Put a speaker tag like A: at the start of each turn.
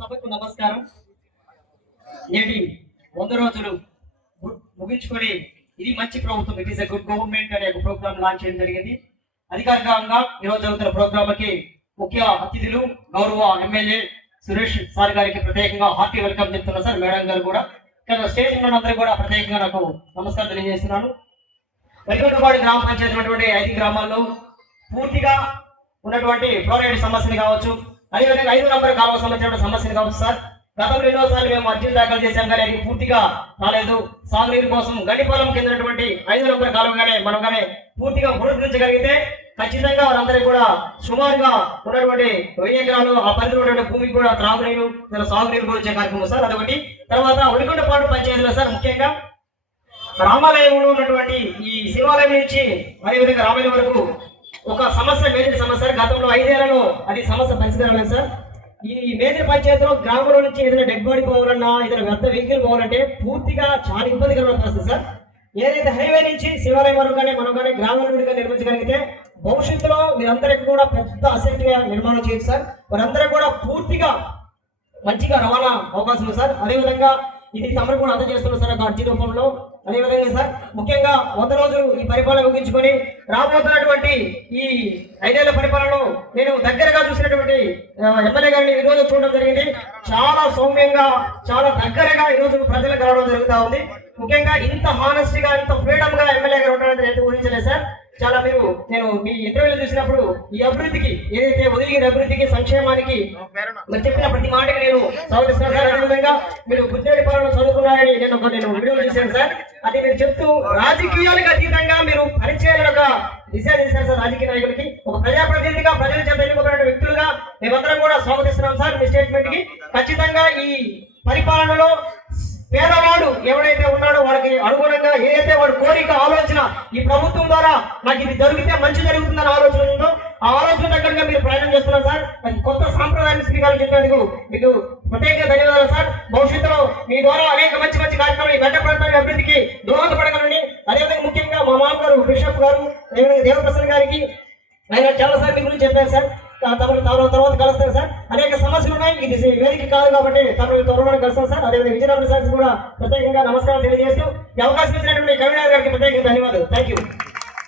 A: సభకు నమస్కారం. నేటి వంద రోజులు ముగించుకొని ఇది మంచి ప్రభుత్వం. It is a good government అనే ఒక ప్రోగ్రామ్ లాంచ్ చేయడం జరిగింది. అధికారికంగా ఈరోజు జరుగుతున్న ప్రోగ్రామ్కి ముఖ్య అతిథులు గౌరవ ఎమ్మెల్యే సురేష్ సార్ గారికి ప్రత్యేకంగా హార్టీ వెల్కమ్ చెప్తున్నా సార్ మేడం గారు కూడా. ఇక్కడ స్టేజ్ ఉన్నందరూ కూడా ప్రత్యేకంగా నాకు నమస్కారం తెలియజేస్తున్నాను. వెలిగొండపాడు గ్రామ పంచాయతీ ఉన్నటువంటి ఐదు గ్రామాల్లో పూర్తిగా ఉన్నటువంటి ఫ్లోరైడ్ సమస్యలు కావచ్చు అదేవిధంగా ఐదు నంబర్ కాలువ సంబంధించిన సమస్యలు కావచ్చు సార్. గతంలో రెండోసారి మేము అర్జీలు దాఖలు చేశాం కానీ అది పూర్తిగా రాలేదు. సాగునీరు కోసం గడిపాలం కింద ఐదు నంబర్ కాలువగానే మనం కానీ పూర్తిగా పునరుద్ధరించగలిగితే ఖచ్చితంగా వారందరికీ కూడా సుమారుగా ఉన్నటువంటి వెయ్యి ఎకరాలు ఆ పరిధిలో ఉన్నటువంటి భూమికి కూడా త్రాగునీరు లేదా సాగునీరు కూడా వచ్చే కార్యక్రమం సార్. అదొకటి. తర్వాత ఒడికొండపాడు పంచాయతీలో సార్ ముఖ్యంగా రామాలయంలో ఉన్నటువంటి ఈ శివాలయం నుంచి అదేవిధంగా రామాలయం వరకు ఒక సమస్య మేజర్ సమస్య గతంలో ఐదేళ్ళలో అది సమస్య పరిష్కారం సార్. ఈ మేజర్ పంచాయతీలో గ్రామంలో నుంచి ఏదైనా డెడ్ బాడీ పోవాలన్నా ఏదైనా వ్యర్థ వెహికల్ పోవాలంటే పూర్తిగా చాలా ఇబ్బందికరమైన పరిస్థితి సార్. ఏదైతే హైవే నుంచి శివాలయం వరకు కానీ మనం కానీ గ్రామాల నుండి కానీ నిర్మించగలిగితే భవిష్యత్తులో మీరందరికీ కూడా పెద్ద అసెట్గా నిర్మాణం చేయొచ్చు సార్. వారందరూ కూడా పూర్తిగా మంచిగా రవాణా అవకాశం ఉంది సార్. అదేవిధంగా ఇది తమరు కూడా అందజేస్తున్నారు సార్ ఒక అర్జీ రూపంలో. అదేవిధంగా సార్ ముఖ్యంగా వంద రోజులు ఈ పరిపాలన ముగించుకొని రాబోతున్నటువంటి ఈ ఐదేళ్ళ పరిపాలనలో నేను దగ్గరగా చూసినటువంటి ఎమ్మెల్యే గారిని ఈరోజు చూడడం జరిగింది. చాలా సౌమ్యంగా చాలా దగ్గరగా ఈ రోజు ప్రజలకు కలవడం జరుగుతూ ఉంది. ముఖ్యంగా ఇంత హానెస్ట్గా ఇంత ఫ్రీడమ్గా ఎమ్మెల్యే గారు ఉండడం నేను ఊహించలేదు సార్. చాలా మీరు నేను మీ ఇంటర్వ్యూలో చూసినప్పుడు ఈ అభివృద్ధికి ఏదైతే ఒదిగిన అభివృద్ధికి సంక్షేమానికి మీరు చెప్పిన ప్రతి మాటకి నేను స్వాగతిస్తున్నాను సార్. మీరు బుద్ధేడి పాలన చదువుకున్నారని నేను ఒక నేను వీడియో చూశాను సార్. అది మీరు చెప్తూ రాజకీయాలకు అతీతంగా మీరు పరిచయాలను ఒక దిశ చేశారు సార్ రాజకీయ నాయకులకి ఒక ప్రజాప్రతినిధిగా ప్రజల చేత ఎన్నుకోబడిన వ్యక్తులుగా మేమందరం కూడా స్వాగతిస్తున్నాం సార్ మీ స్టేట్మెంట్కి. ఖచ్చితంగా ఈ పరిపాలనలో పేదవాడు ఎవడైతే ఉన్నాడో వాడికి ద్వారా ఏదైతే వాడు కోరిక ఆలోచన ఈ ప్రభుత్వం ద్వారా నాకు ఇది జరిగితే మంచి జరుగుతుందని ఆలోచన ఉందో ఆ ఆలోచన దగ్గరగా మీరు ప్రయాణం చేస్తున్నారు సార్. కొత్త సాంప్రదాయాన్ని శ్రీకారం చెప్పేందుకు మీకు ప్రత్యేక ధన్యవాదాలు సార్. భవిష్యత్తులో మీ ద్వారా అనేక మంచి మంచి కార్యక్రమాలు ఈ గడ్డ ప్రాంతానికి అభివృద్ధికి దోహదపడగలని అదేవిధంగా ముఖ్యంగా మా మామగారు బిషప్ గారు దేవప్రసన్న గారికి ఆయన చాలా సార్ మీ గురించి చెప్పారు సార్. తర్వాత తర్వాత కలుస్తారు సార్. వేదిక కాదు కాబట్టి తమను త్వరలో కలుస్తాం సార్. అదేవిధంగా విజయనగరం సార్ కూడా ప్రత్యేకంగా నమస్కారం తెలియజేస్తూ ఈ అవకాశం ఇచ్చినటువంటి కవినాథ్ గారికి ప్రత్యేకంగా ధన్యవాదాలు. Thank you